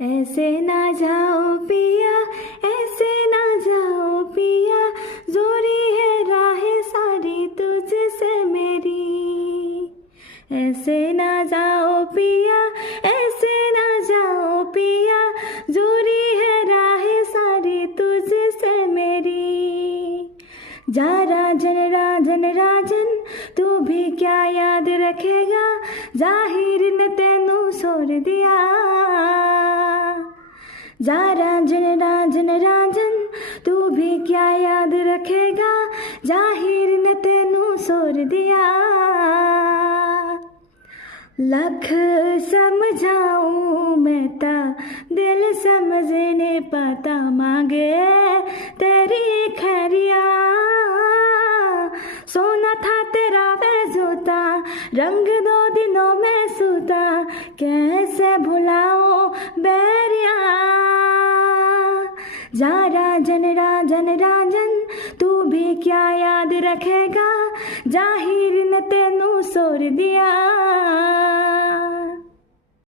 ऐसे ना जाओ पिया, ऐसे ना जाओ पिया, जोरी है राह सारी तुझसे मेरी। ऐसे ना जाओ पिया, ऐसे ना जाओ पिया, जोरी है राह सारी तुझसे मेरी। जा राजन राजन राजन, तू भी क्या याद रखेगा, जाहिर ने तेनू छोड़ दिया। जा राजन राजन राजन, तू भी क्या याद रखेगा, जाहिर ने तेनू छोड़ दिया। लख समझाऊं मैं ता दिल समझने पाता, मांगे तेरी खैरिया। सोना था तेरा वे जूता, रंग 2 दिनों में सूता, कैसे भुलाओ बैरिया। जा राजन राजन राजन, तू भी क्या याद रखेगा, जाहिर ने तेनू छोड़ दिया।